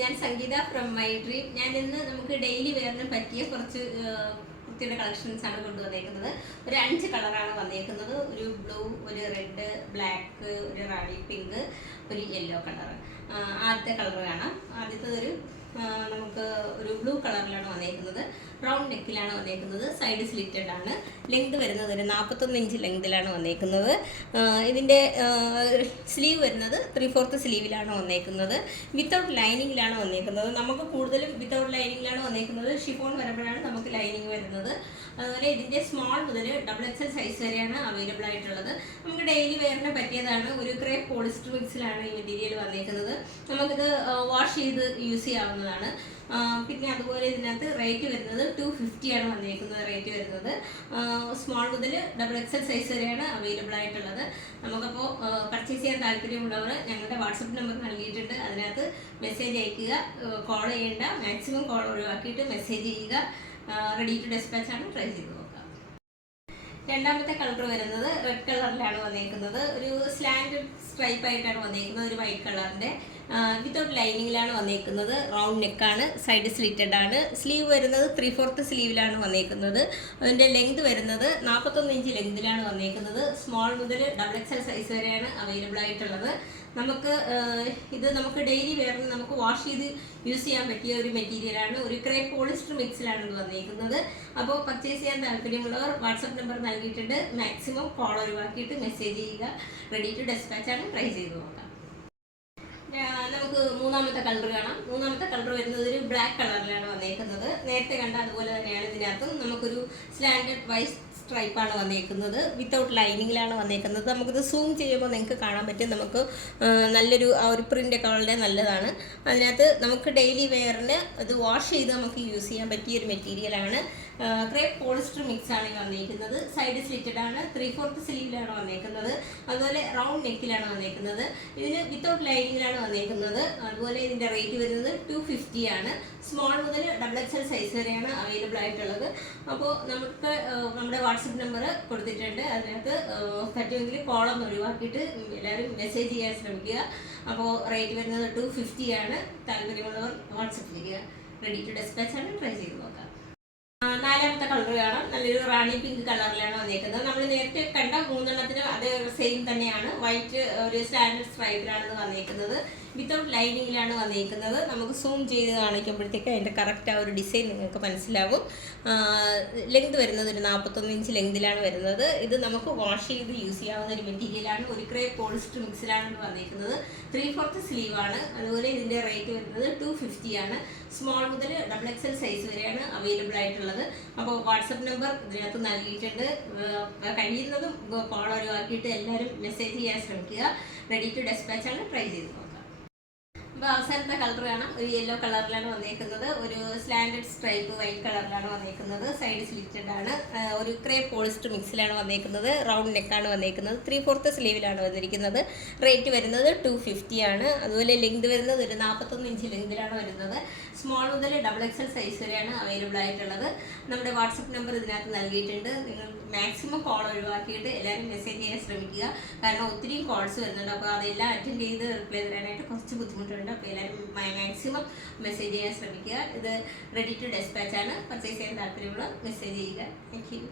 ഞാൻ സംഗീത from my dream. ഞാൻ ഇന്ന് നമുക്ക് ഡെയിലി വെയറിന് പറ്റിയ കുറച്ച് കുർത്തിയുടെ കളക്ഷൻസ് ആണ് കൊണ്ടുവന്നേക്കുന്നത്. ഒരു 5 കളറാണ് വന്നേക്കുന്നത്. ഒരു ബ്ലൂ, ഒരു റെഡ്, ബ്ലാക്ക്, ഒരു റാണി പിങ്ക്, ഒരു യെല്ലോ കളർ. ആദ്യത്തെ കളർ കാണാം. ആദ്യത്തെ നമുക്ക് ഒരു ബ്ലൂ കളറിലാണ് വന്നേക്കുന്നത്. റൗണ്ട് നെക്കിലാണ് വന്നേക്കുന്നത്. സൈഡ് സ്ലിറ്റഡ് ആണ്. ലെങ്ത് വരുന്നത് ഒരു 41 ഇഞ്ച് ലെങ്തിലാണ് വന്നേക്കുന്നത്. ഇതിൻ്റെ സ്ലീവ് വരുന്നത് 3/4 സ്ലീവിലാണ് വന്നേക്കുന്നത്. വിത്തൗട്ട് ലൈനിങ്ങിലാണ് വന്നേക്കുന്നത്. നമുക്ക് കൂടുതലും വിത്തൗട്ട് ലൈനിങ്ങിലാണ് വന്നേക്കുന്നത്. ഷിഫോൺ വരുമ്പോഴാണ് നമുക്ക് ലൈനിങ് വരുന്നത്. അതുപോലെ ഇതിൻ്റെ സ്മോൾ മുതൽ XXL സൈസ് വരെയാണ് അവൈലബിൾ ആയിട്ടുള്ളത്. നമുക്ക് ഡെയിലി വെയറിന് പറ്റിയതാണ്. ഒരു ക്രേപ്പ് പോളിസ്റ്റർ മിക്സിലാണ് ഈ മെറ്റീരിയൽ വന്നേക്കുന്നത്. നമുക്കിത് വാഷ് ചെയ്ത് യൂസ് ചെയ്യാവുന്നതാണ്. പിന്നെ അതുപോലെ ഇതിനകത്ത് റേറ്റ് വരുന്നത് 250 ആണ് വന്നേക്കുന്നത്. റേറ്റ് വരുന്നത് സ്മോൾ മുതൽ XXL സൈസ് വരെയാണ് അവൈലബിൾ ആയിട്ടുള്ളത്. നമുക്കപ്പോൾ പർച്ചേസ് ചെയ്യാൻ താല്പര്യമുള്ളവർ ഞങ്ങളുടെ വാട്സപ്പ് നമ്പർ നൽകിയിട്ടുണ്ട്. അതിനകത്ത് മെസ്സേജ് അയയ്ക്കുക. കോൾ ചെയ്യേണ്ട, മാക്സിമം കോൾ ഒഴിവാക്കിയിട്ട് മെസ്സേജ് ചെയ്യുക. റെഡി ടു ഡെസ്പാച്ച് ആണ്. ട്രൈ ചെയ്ത് നോക്കാം. രണ്ടാമത്തെ കളർ വരുന്നത് റെഡ് കളറിലാണ് വന്നേക്കുന്നത്. ഒരു സ്ലാൻഡ് സ്ട്രൈപ്പ് ആയിട്ടാണ് വന്നേക്കുന്നത്. ഒരു വൈറ്റ് കളറിൻ്റെ വിത്തൗട്ട് ലൈനിങ്ങിലാണ് വന്നേക്കുന്നത്. റൗണ്ട് നെക്കാണ്. സൈഡ് സ്ലിറ്റഡ് ആണ്. സ്ലീവ് വരുന്നത് 3/4 സ്ലീവിലാണ് വന്നേക്കുന്നത്. അതിൻ്റെ ലെങ്ത് വരുന്നത് 41 ഇഞ്ച് ലെങ്തിലാണ് വന്നേക്കുന്നത്. സ്മോൾ മുതൽ XXL സൈസ് വരെയാണ് അവൈലബിൾ ആയിട്ടുള്ളത്. നമുക്ക് ഡെയിലി വെയറിന് നമുക്ക് വാഷ് ചെയ്ത് യൂസ് ചെയ്യാൻ പറ്റിയ ഒരു മെറ്റീരിയലാണ്. ഒരു ക്രേപ്പ് പോളിസ്റ്റർ മിക്സിലാണ് ഇത് വന്നേക്കുന്നത്. അപ്പോൾ പർച്ചേസ് ചെയ്യാൻ താല്പര്യമുള്ളവർ വാട്സപ്പ് നമ്പർ നൽകിയിട്ടുണ്ട്. മാക്സിമം കോൾ ഒഴിവാക്കിയിട്ട് മെസ്സേജ് ചെയ്യുക. റെഡി ടു ഡെസ്പാച്ച് ആണ്. ട്രൈ ചെയ്ത് നോക്കാം. നമുക്ക് മൂന്നാമത്തെ കളർ കാണാം. മൂന്നാമത്തെ കളർ വരുന്നത് ഒരു ബ്ലാക്ക് കളറിലാണ് വന്നേക്കുന്നത്. നേരത്തെ കണ്ട അതുപോലെ തന്നെയാണ് ഇതിനകത്തും നമുക്കൊരു സ്ലാൻഡഡ് വൈറ്റ് സ്ട്രൈപ്പാണ് വന്നേക്കുന്നത്. വിത്തൗട്ട് ലൈനിങ്ങിലാണ് വന്നേക്കുന്നത്. നമുക്കിത് സൂം ചെയ്യുമ്പോൾ നിങ്ങൾക്ക് കാണാൻ പറ്റും. നമുക്ക് നല്ലൊരു ഒരു പ്രിൻ്റൊക്കെ വളരെ നല്ലതാണ്. അതിനകത്ത് നമുക്ക് ഡെയിലി വെയറിന് അത് വാഷ് ചെയ്ത് നമുക്ക് യൂസ് ചെയ്യാൻ പറ്റിയ ഒരു മെറ്റീരിയലാണ്. ക്രേപ്പ് പോളിസ്റ്റർ മിക്സ് ആണ് വന്നേക്കുന്നത്. സൈഡ് സ്ലിറ്റഡ് ആണ്. 3/4 സ്ലീവിലാണ് വന്നേക്കുന്നത്. അതുപോലെ റൗണ്ട് നെക്കിലാണ് വന്നേക്കുന്നത്. ഇതിന് വിത്തൗട്ട് ലൈനിങ്ങിലാണ് വന്നേക്കുന്നത്. അതുപോലെ ഇതിൻ്റെ റേറ്റ് വരുന്നത് 250 ആണ്. സ്മോൾ മുതൽ XXL സൈസ് വരെയാണ് അവൈലബിൾ ആയിട്ടുള്ളത്. അപ്പോൾ നമുക്ക് നമ്മുടെ വാട്സപ്പ് നമ്പർ കൊടുത്തിട്ടുണ്ട്. അതിനകത്ത് പറ്റുമെങ്കിൽ കോളൊന്ന് ഒഴിവാക്കിയിട്ട് എല്ലാവരും മെസ്സേജ് ചെയ്യാൻ ശ്രമിക്കുക. അപ്പോൾ റേറ്റ് വരുന്നത് 250 ആണ്. താല്പര്യമുള്ളവർ വാട്സപ്പ് ചെയ്യുക. റെഡി ടു ഡെസ്പാച്ച് ആണ്. ട്രൈ ചെയ്ത് നോക്കാം. നാലാമത്തെ കളർ കാണാം. നല്ലൊരു റാണി പിങ്ക് കളറിലാണ് വന്നേക്കുന്നത്. നമ്മൾ നേരത്തെ കണ്ട മൂന്നെണ്ണത്തിനും അതേ സെയിം തന്നെയാണ്. വൈറ്റ് ഒരു സ്റ്റാൻഡേർഡ് സ്ട്രൈപ്പിലാണ് ഇത് വന്നേക്കുന്നത്. വിത്തൗട്ട് ലൈനിങ്ങിലാണ് വന്നേക്കുന്നത്. നമുക്ക് സൂം ചെയ്ത് കാണിക്കുമ്പോഴത്തേക്ക് അതിൻ്റെ കറക്റ്റ് ആ ഒരു ഡിസൈൻ നിങ്ങൾക്ക് മനസ്സിലാവും. ലെങ്ത് വരുന്നത് ഒരു 41 ഇഞ്ച് ലെങ്തിലാണ് വരുന്നത്. ഇത് നമുക്ക് വാഷ് ചെയ്ത് യൂസ് ചെയ്യാവുന്ന ഒരു മെറ്റീരിയലാണ്. ഒരു ക്രേപ്പ് പോളിസ്റ്റർ മിക്സിലാണ് ഇത് വന്നേക്കുന്നത്. 3/4 സ്ലീവാണ്. അതുപോലെ ഇതിൻ്റെ റേറ്റ് വരുന്നത് 250 ആണ്. സ്മോൾ മുതൽ XXL സൈസ് വരെയാണ് അവൈലബിൾ ആയിട്ടുള്ളത്. അപ്പോൾ വാട്സപ്പ് നമ്പർ ഇതിനകത്ത് നൽകിയിട്ടുണ്ട്. കഴിയുന്നതും കോൾ ഒഴിവാക്കിയിട്ട് എല്ലാവരും മെസ്സേജ് ചെയ്യാൻ ശ്രമിക്കുക. റെഡി ടു ഡെസ്പാച്ച് ആണ്. ട്രൈ ചെയ്ത് നോക്കാം. അപ്പോൾ അവസാനത്തെ കളർ കാണാം. ഒരു യെല്ലോ കളറിലാണ് വന്നേക്കുന്നത്. ഒരു സ്ലാൻഡഡ് സ്ട്രൈപ്പ് വൈറ്റ് കളറിലാണ് വന്നേക്കുന്നത്. സൈഡ് സ്ലിറ്റഡ് ആണ്. ഒരു ക്രേപ്പ് പോളിസ്റ്റർ മിക്സിലാണ് വന്നേക്കുന്നത്. റൗണ്ട് നെക്കാണ് വന്നേക്കുന്നത്. 3/4 സ്ലീവിലാണ് വന്നിരിക്കുന്നത്. റേറ്റ് വരുന്നത് 250 ആണ്. അതുപോലെ ലെങ്ത് വരുന്നത് ഒരു 41 ഇഞ്ച് ലെങ്തിലാണ് വരുന്നത്. സ്മോൾ മുതൽ XXL സൈസ് വരെയാണ് അവൈലബിൾ ആയിട്ടുള്ളത്. നമ്മുടെ വാട്സപ്പ് നമ്പർ ഇതിനകത്ത് നൽകിയിട്ടുണ്ട്. നിങ്ങൾ മാക്സിമം കോൾ ഒഴിവാക്കിയിട്ട് എല്ലാവരും മെസ്സേജ് ചെയ്യാൻ ശ്രമിക്കുക. കാരണം ഒത്തിരി കോൾസ് വരുന്നുണ്ട്. അപ്പോൾ അതെല്ലാം അറ്റൻഡ് ചെയ്ത് റിപ്ലൈ തരാനായിട്ട് കുറച്ച് ബുദ്ധിമുട്ടുണ്ട്. അപ്പോൾ എല്ലാവരും മാക്സിമം മെസ്സേജ് ചെയ്യാൻ ശ്രമിക്കുക. ഇത് റെഡി ടു ഡെസ്പാച്ച് ആണ്. പർച്ചേസ് ചെയ്യാൻ താല്പര്യമുള്ള മെസ്സേജ് ചെയ്യുക. Thank you.